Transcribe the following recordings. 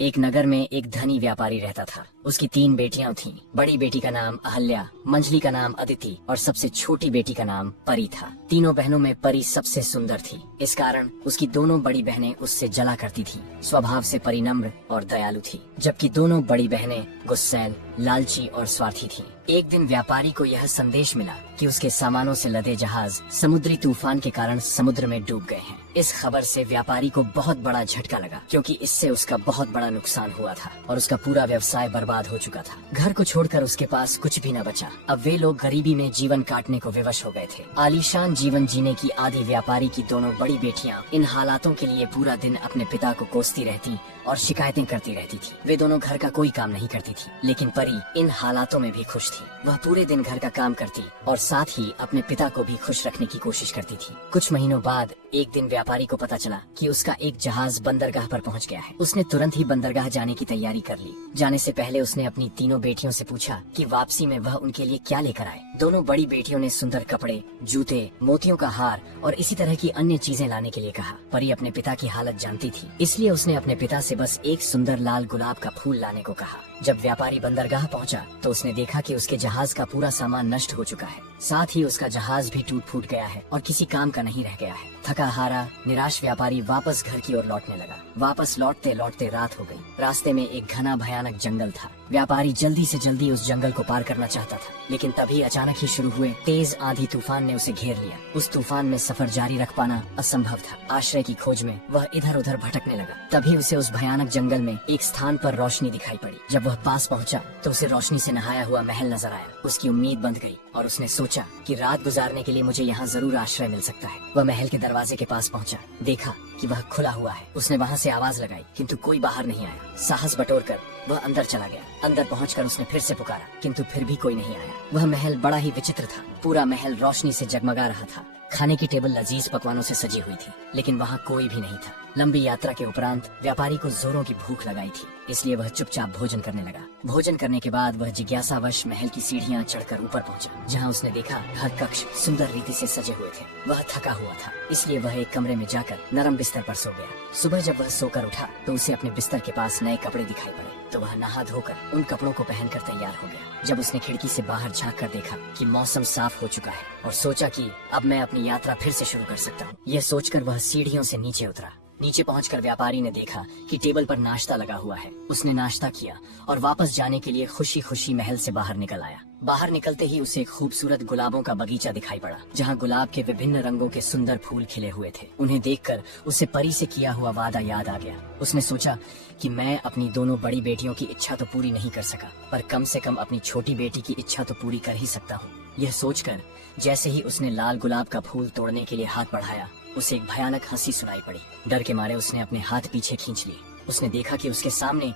एक नगर में एक धनी व्यापारी रहता था। उसकी 3 बेटियां थीं। बड़ी बेटी का नाम अहल्या, मंझली का नाम अदिति और सबसे छोटी बेटी का नाम परी था। तीनों बहनों में परी सबसे सुंदर थी। इस कारण उसकी दोनों बड़ी बहनें उससे जला करती थीं। स्वभाव से परी नम्र और दयालु थी, जबकि दोनों बड़ी बहनें गुस्सैल, लालची और स्वार्थी थीं। एक दिन व्यापारी को यह संदेश मिला कि उसके सामानों से लदे जहाज समुद्री तूफान के कारण समुद्र में डूब गए हैं। इस खबर से व्यापारी को बहुत बड़ा झटका लगा, क्योंकि इससे उसका बहुत बड़ा नुकसान हुआ था और उसका पूरा व्यवसाय बर्बाद हो चुका था। घर को छोड़कर उसके पास कुछ भी न बचा। अब वे लोग गरीबी में जीवन काटने को विवश हो गए थे। आलीशान जीवन जीने की आदि व्यापारी की दोनों बड़ी बेटियां इन हालातों के लिए पूरा दिन अपने पिता को कोसती रहती और शिकायतें करती रहती थी। वे दोनों घर का कोई काम नहीं करती थी, लेकिन परी इन हालातों में भी खुश थी। वह पूरे दिन घर का काम करती और साथ ही अपने पिता को भी खुश रखने की कोशिश करती थी। कुछ महीनों बाद एक दिन व्यापारी को पता चला कि उसका एक जहाज बंदरगाह पर पहुंच गया है। उसने तुरंत ही बंदरगाह जाने की तैयारी कर ली। जाने से पहले उसने अपनी तीनों बेटियों से पूछा कि वापसी में वह उनके लिए क्या लेकर आए। दोनों बड़ी बेटियों ने सुंदर कपड़े, जूते, मोतियों का हार और इसी तरह की अन्य चीजें लाने के लिए कहा। परी अपने पिता की हालत जानती थी, इसलिए उसने अपने पिता से बस एक सुंदर लाल गुलाब का फूल लाने को कहा। जब व्यापारी बंदरगाह पहुंचा तो उसने देखा कि उसके जहाज का पूरा सामान नष्ट हो चुका है। साथ ही उसका जहाज भी टूट फूट गया है और किसी काम का नहीं रह गया है। थका हारा निराश व्यापारी वापस घर की ओर लौटने लगा। वापस लौटते लौटते रात हो गई। रास्ते में एक घना भयानक जंगल था। व्यापारी जल्दी से जल्दी उस जंगल को पार करना चाहता था, लेकिन तभी अचानक ही शुरू हुए तेज आंधी तूफान ने उसे घेर लिया। उस तूफान में सफर जारी रख पाना असंभव था। आश्रय की खोज में वह इधर उधर भटकने लगा। तभी उसे उस भयानक जंगल में एक स्थान पर रोशनी दिखाई पड़ी। जब वह पास पहुंचा तो उसे रोशनी से नहाया हुआ महल नजर आया। उसकी उम्मीद बंध गई और उसने सोचा कि रात गुजारने के लिए मुझे यहाँ जरूर आश्रय मिल सकता है। वह महल के दरवाजे के पास पहुंचा, देखा कि वह खुला हुआ है। उसने वहाँ से आवाज लगाई, किंतु कोई बाहर नहीं आया। साहस बटोरकर वह अंदर चला गया। अंदर पहुंचकर उसने फिर से पुकारा, किंतु फिर भी कोई नहीं आया। वह महल बड़ा ही विचित्र था। पूरा महल रोशनी से जगमगा रहा था। खाने की टेबल लजीज पकवानों से सजी हुई थी, लेकिन वहाँ कोई भी नहीं था। लंबी यात्रा के उपरांत व्यापारी को जोरों की भूख लगाई थी, इसलिए वह चुपचाप भोजन करने लगा। भोजन करने के बाद वह जिज्ञासावश महल की सीढ़ियाँ चढ़कर ऊपर पहुंचा, जहाँ उसने देखा हर कक्ष सुंदर रीति से सजे हुए थे। वह थका हुआ था, इसलिए वह एक कमरे में जाकर नरम बिस्तर पर सो गया। सुबह जब वह सोकर उठा तो उसे अपने बिस्तर के पास नए कपड़े दिखाई पड़े, तो वह नहा धोकर उन कपड़ों को पहनकर तैयार हो गया। जब उसने खिड़की से बाहर झांक कर देखा कि मौसम साफ हो चुका है और सोचा कि अब मैं अपनी यात्रा फिर से शुरू कर सकता हूँ। यह सोचकर वह सीढ़ियों से नीचे उतरा। नीचे पहुंचकर व्यापारी ने देखा कि टेबल पर नाश्ता लगा हुआ है। उसने नाश्ता किया और वापस जाने के लिए खुशी खुशी महल से बाहर निकल आया। बाहर निकलते ही उसे एक खूबसूरत गुलाबों का बगीचा दिखाई पड़ा, जहाँ गुलाब के विभिन्न रंगों के सुंदर फूल खिले हुए थे। उन्हें देखकर उसे परी से किया हुआ वादा याद आ गया। उसने सोचा कि मैं अपनी दोनों बड़ी बेटियों की इच्छा तो पूरी नहीं कर सका, पर कम से कम अपनी छोटी बेटी की इच्छा तो पूरी कर ही सकता हूँ। यह सोचकर जैसे ही उसने लाल गुलाब का फूल तोड़ने के लिए हाथ बढ़ाया, उसे एक भयानक हंसी सुनाई पड़ी। डर के मारे उसने अपने हाथ पीछे खींच लिए। उसने देखा कि उसके सामने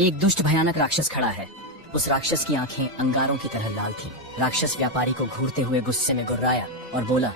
एक दुष्ट भयानक राक्षस खड़ा है। उस राक्षस की आंखें अंगारों की तरह लाल थीं। राक्षस व्यापारी को घूरते हुए गुस्से में गुर्राया और बोला,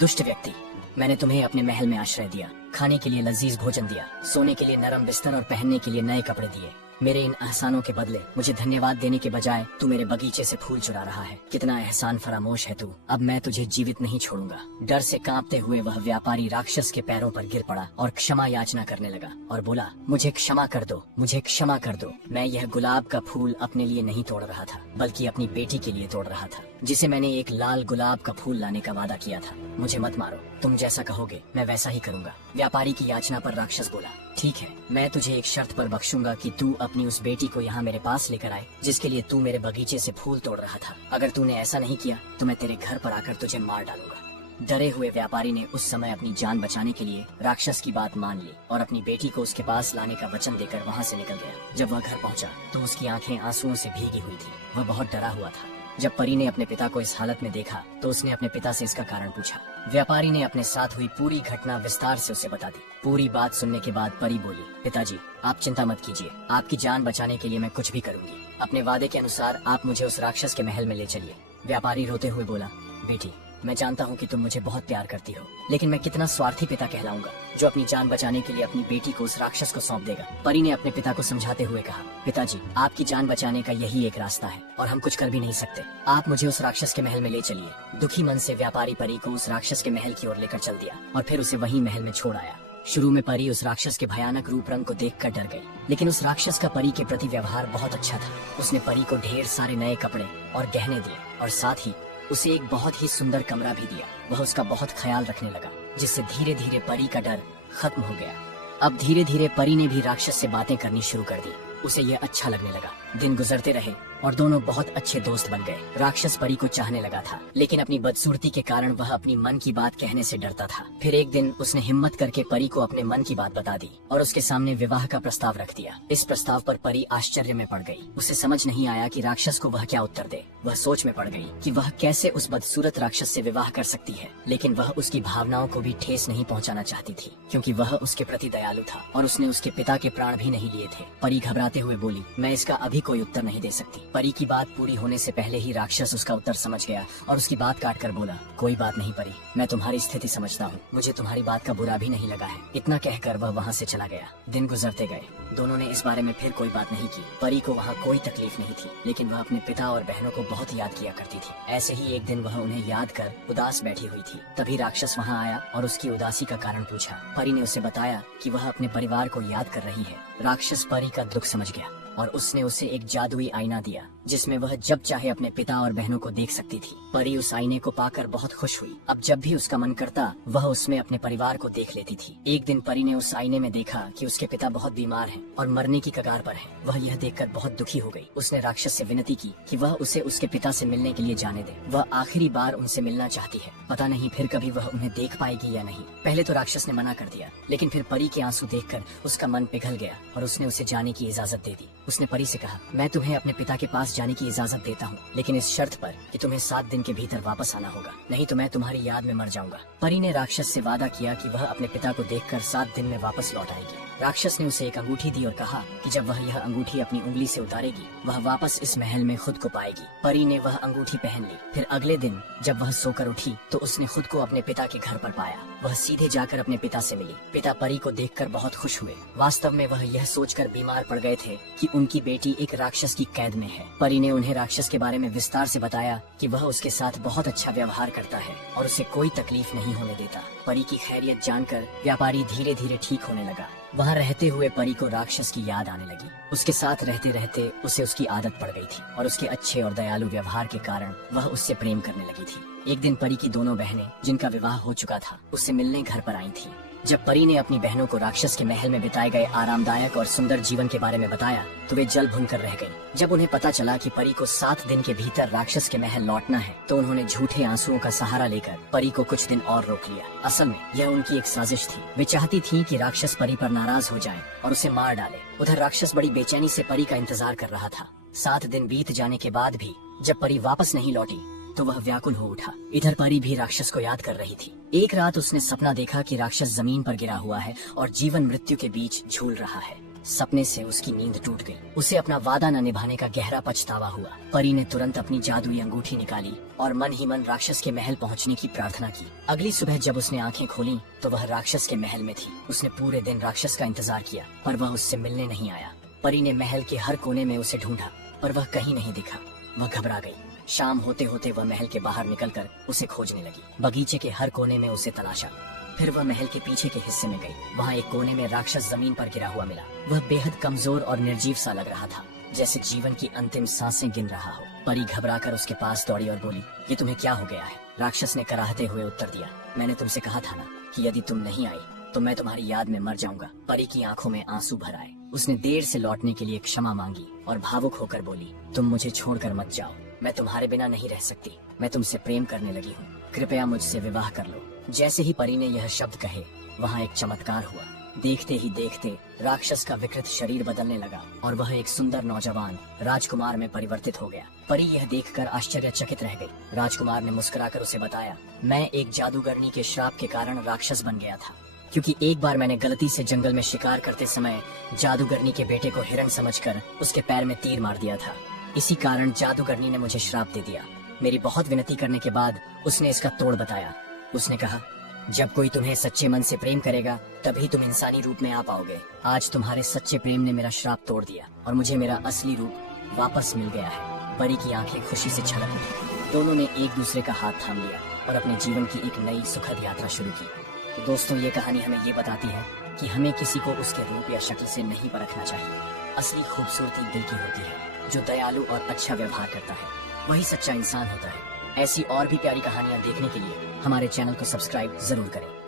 दुष्ट व्यक्ति, मैंने तुम्हें अपने महल में आश्रय दिया, खाने के लिए लजीज भोजन दिया, सोने के लिए नरम बिस्तर और पहनने के लिए नए कपड़े दिए। मेरे इन एहसानों के बदले मुझे धन्यवाद देने के बजाय तू मेरे बगीचे से फूल चुरा रहा है। कितना एहसान फरामोश है तू। अब मैं तुझे जीवित नहीं छोड़ूंगा। डर से कांपते हुए वह व्यापारी राक्षस के पैरों पर गिर पड़ा और क्षमा याचना करने लगा और बोला, मुझे क्षमा कर दो, मुझे क्षमा कर दो। मैं यह गुलाब का फूल अपने लिए नहीं तोड़ रहा था, बल्कि अपनी बेटी के लिए तोड़ रहा था, जिसे मैंने एक लाल गुलाब का फूल लाने का वादा किया था। मुझे मत मारो, तुम जैसा कहोगे मैं वैसा ही करूंगा। व्यापारी की याचना पर राक्षस बोला, ठीक है, मैं तुझे एक शर्त पर बख्शूंगा कि तू अपनी उस बेटी को यहाँ मेरे पास लेकर आए, जिसके लिए तू मेरे बगीचे से फूल तोड़ रहा था। अगर तूने ऐसा नहीं किया तो मैं तेरे घर पर आकर तुझे मार डालूंगा। डरे हुए व्यापारी ने उस समय अपनी जान बचाने के लिए राक्षस की बात मान ली और अपनी बेटी को उसके पास लाने का वचन देकर वहाँ से निकल गया। जब वह घर पहुँचा तो उसकी आंखें आंसुओं से भीगी हुई थी। वह बहुत डरा हुआ था। जब परी ने अपने पिता को इस हालत में देखा तो उसने अपने पिता से इसका कारण पूछा। व्यापारी ने अपने साथ हुई पूरी घटना विस्तार से उसे बता दी। पूरी बात सुनने के बाद परी बोली, पिताजी, आप चिंता मत कीजिए, आपकी जान बचाने के लिए मैं कुछ भी करूंगी। अपने वादे के अनुसार आप मुझे उस राक्षस के महल में ले चलिए। व्यापारी रोते हुए बोला, बेटी, मैं जानता हूँ कि तुम मुझे बहुत प्यार करती हो, लेकिन मैं कितना स्वार्थी पिता कहलाऊंगा जो अपनी जान बचाने के लिए अपनी बेटी को उस राक्षस को सौंप देगा। परी ने अपने पिता को समझाते हुए कहा, पिताजी, आपकी जान बचाने का यही एक रास्ता है और हम कुछ कर भी नहीं सकते। आप मुझे उस राक्षस के महल में ले चलिए। दुखी मन से व्यापारी परी को उस राक्षस के महल की ओर लेकर चल दिया और फिर उसे वही महल में छोड़ आया। शुरू में परी उस राक्षस के भयानक रूप रंग को देखकर डर गई, लेकिन उस राक्षस का परी के प्रति व्यवहार बहुत अच्छा था। उसने परी को ढेर सारे नए कपड़े और गहने दिए और साथ ही उसे एक बहुत ही सुंदर कमरा भी दिया। वह उसका बहुत ख्याल रखने लगा, जिससे धीरे धीरे परी का डर खत्म हो गया। अब धीरे धीरे परी ने भी राक्षस से बातें करनी शुरू कर दी। उसे यह अच्छा लगने लगा। दिन गुजरते रहे और दोनों बहुत अच्छे दोस्त बन गए। राक्षस परी को चाहने लगा था, लेकिन अपनी बदसूरती के कारण वह अपनी मन की बात कहने से डरता था। फिर एक दिन उसने हिम्मत करके परी को अपने मन की बात बता दी और उसके सामने विवाह का प्रस्ताव रख दिया। इस प्रस्ताव पर परी आश्चर्य में पड़ गई। उसे समझ नहीं आया कि राक्षस को वह क्या उत्तर दे। वह सोच में पड़ गई कि वह कैसे उस बदसूरत राक्षस से विवाह कर सकती है, लेकिन वह उसकी भावनाओं को भी ठेस नहीं पहुंचाना चाहती थी, क्योंकि वह उसके प्रति दयालु था और उसने उसके पिता के प्राण भी नहीं लिए थे। परी घबराते हुए बोली, मैं इसका अभी कोई उत्तर नहीं दे सकती। परी की बात पूरी होने से पहले ही राक्षस उसका उत्तर समझ गया और उसकी बात काट कर बोला, कोई बात नहीं परी, मैं तुम्हारी स्थिति समझता हूँ, मुझे तुम्हारी बात का बुरा भी नहीं लगा है। इतना कहकर वह वहाँ से चला गया। दिन गुजरते गए। दोनों ने इस बारे में फिर कोई बात नहीं की। परी को वहाँ कोई तकलीफ नहीं थी, लेकिन वह अपने पिता और बहनों को बहुत याद किया करती थी। ऐसे ही एक दिन वह उन्हें याद कर उदास बैठी हुई थी। तभी राक्षस वहाँ आया और उसकी उदासी का कारण पूछा। परी ने उसे बताया कि वह अपने परिवार को याद कर रही है। राक्षस परी का दुख समझ गया और उसने उसे एक जादुई आईना दिया, जिसमें वह जब चाहे अपने पिता और बहनों को देख सकती थी। परी उस आईने को पाकर बहुत खुश हुई। अब जब भी उसका मन करता वह उसमें अपने परिवार को देख लेती थी। एक दिन परी ने उस आईने में देखा कि उसके पिता बहुत बीमार हैं और मरने की कगार पर हैं। वह यह देखकर बहुत दुखी हो गई। उसने राक्षस से विनती की कि वह उसे उसके पिता से मिलने के लिए जाने दे। वह आखिरी बार उनसे मिलना चाहती है। पता नहीं फिर कभी वह उन्हें देख पाएगी या नहीं। पहले तो राक्षस ने मना कर दिया, लेकिन फिर परी के आंसू देखकर उसका मन पिघल गया और उसने उसे जाने की इजाजत दे दी। उसने परी से कहा, मैं तुम्हें अपने पिता के पास जाने की इजाजत देता हूँ, लेकिन इस शर्त पर कि तुम्हें 7 दिन के भीतर वापस आना होगा, नहीं तो मैं तुम्हारी याद में मर जाऊंगा। परी ने राक्षस से वादा किया कि वह अपने पिता को देखकर 7 दिन में वापस लौट आएगी। राक्षस ने उसे एक अंगूठी दी और कहा कि जब वह यह अंगूठी अपनी उंगली से उतारेगी, वह वापस इस महल में खुद को पाएगी। परी ने वह अंगूठी पहन ली। फिर अगले दिन जब वह सोकर उठी तो उसने खुद को अपने पिता के घर पर पाया। वह सीधे जाकर अपने पिता से मिली। पिता परी को देखकर बहुत खुश हुए। वास्तव में वह यह सोचकर बीमार पड़ गए थे कि उनकी बेटी एक राक्षस की कैद में है। परी ने उन्हें राक्षस के बारे में विस्तार से बताया कि वह उसके साथ बहुत अच्छा व्यवहार करता है और उसे कोई तकलीफ नहीं होने देता। परी की खैरियत जानकर व्यापारी धीरे धीरे ठीक होने लगा। वहाँ रहते हुए परी को राक्षस की याद आने लगी। उसके साथ रहते रहते उसे उसकी आदत पड़ गई थी और उसके अच्छे और दयालु व्यवहार के कारण वह उससे प्रेम करने लगी थी। एक दिन परी की दोनों बहनें, जिनका विवाह हो चुका था, उससे मिलने घर पर आई थीं। जब परी ने अपनी बहनों को राक्षस के महल में बिताए गए आरामदायक और सुंदर जीवन के बारे में बताया तो वे जल भुन कर रह गईं। जब उन्हें पता चला कि परी को 7 दिन के भीतर राक्षस के महल लौटना है तो उन्होंने झूठे आंसुओं का सहारा लेकर परी को कुछ दिन और रोक लिया। असल में यह उनकी एक साजिश थी। वे चाहती थी कि राक्षस परी पर नाराज हो जाए और उसे मार डाले। उधर राक्षस बड़ी बेचैनी से परी का इंतजार कर रहा था। 7 दिन बीत जाने के बाद भी जब परी वापस नहीं लौटी तो वह व्याकुल हो उठा। इधर परी भी राक्षस को याद कर रही थी। एक रात उसने सपना देखा कि राक्षस जमीन पर गिरा हुआ है और जीवन मृत्यु के बीच झूल रहा है। सपने से उसकी नींद टूट गई। उसे अपना वादा न निभाने का गहरा पछतावा हुआ। परी ने तुरंत अपनी जादुई अंगूठी निकाली और मन ही मन राक्षस के महल पहुंचने की प्रार्थना की। अगली सुबह जब उसने आंखें खोली तो वह राक्षस के महल में थी। उसने पूरे दिन राक्षस का इंतजार किया पर वह उससे मिलने नहीं आया। परी ने महल के हर कोने में उसे ढूंढा पर वह कहीं नहीं दिखा। वह घबरा गई। शाम होते होते वह महल के बाहर निकलकर उसे खोजने लगी। बगीचे के हर कोने में उसे तलाशा। फिर वह महल के पीछे के हिस्से में गई। वहाँ एक कोने में राक्षस जमीन पर गिरा हुआ मिला। वह बेहद कमजोर और निर्जीव सा लग रहा था, जैसे जीवन की अंतिम सांसें गिन रहा हो। परी घबराकर उसके पास दौड़ी और बोली, ये तुम्हें क्या हो गया है? राक्षस ने कराहते हुए उत्तर दिया, मैंने तुमसे कहा था ना कि यदि तुम नहीं आई तो मैं तुम्हारी याद में मर जाऊंगा। परी की आंखों में आंसू भर आए। उसने देर से लौटने के लिए क्षमा मांगी और भावुक होकर बोली, तुम मुझे छोड़कर मत जाओ, मैं तुम्हारे बिना नहीं रह सकती। मैं तुमसे प्रेम करने लगी हूँ, कृपया मुझसे विवाह कर लो। जैसे ही परी ने यह शब्द कहे वहाँ एक चमत्कार हुआ। देखते ही देखते राक्षस का विकृत शरीर बदलने लगा और वह एक सुंदर नौजवान राजकुमार में परिवर्तित हो गया। परी यह देखकर आश्चर्यचकित रह गई। राजकुमार ने मुस्कुराकर उसे बताया, मैं एक जादूगरनी के श्राप के कारण राक्षस बन गया था, क्योंकि एक बार मैंने गलती से जंगल में शिकार करते समय जादूगरनी के बेटे को हिरण समझकर उसके पैर में तीर मार दिया था। इसी कारण जादूगरनी ने मुझे श्राप दे दिया। मेरी बहुत विनती करने के बाद उसने इसका तोड़ बताया। उसने कहा, जब कोई तुम्हें सच्चे मन से प्रेम करेगा तभी तुम इंसानी रूप में आ पाओगे। आज तुम्हारे सच्चे प्रेम ने मेरा श्राप तोड़ दिया और मुझे मेरा असली रूप वापस मिल गया है। परी की आंखें खुशी से छलक उठी। दोनों ने एक दूसरे का हाथ थाम लिया और अपने जीवन की एक नई सुखद यात्रा शुरू की। तो दोस्तों ये कहानी हमें ये बताती है कि हमें किसी को उसके रूप या शक्ल से नहीं परखना चाहिए। असली खूबसूरती दिल की होती है। जो दयालु और अच्छा व्यवहार करता है वही सच्चा इंसान होता है। ऐसी और भी प्यारी कहानियाँ देखने के लिए हमारे चैनल को सब्सक्राइब जरूर करें।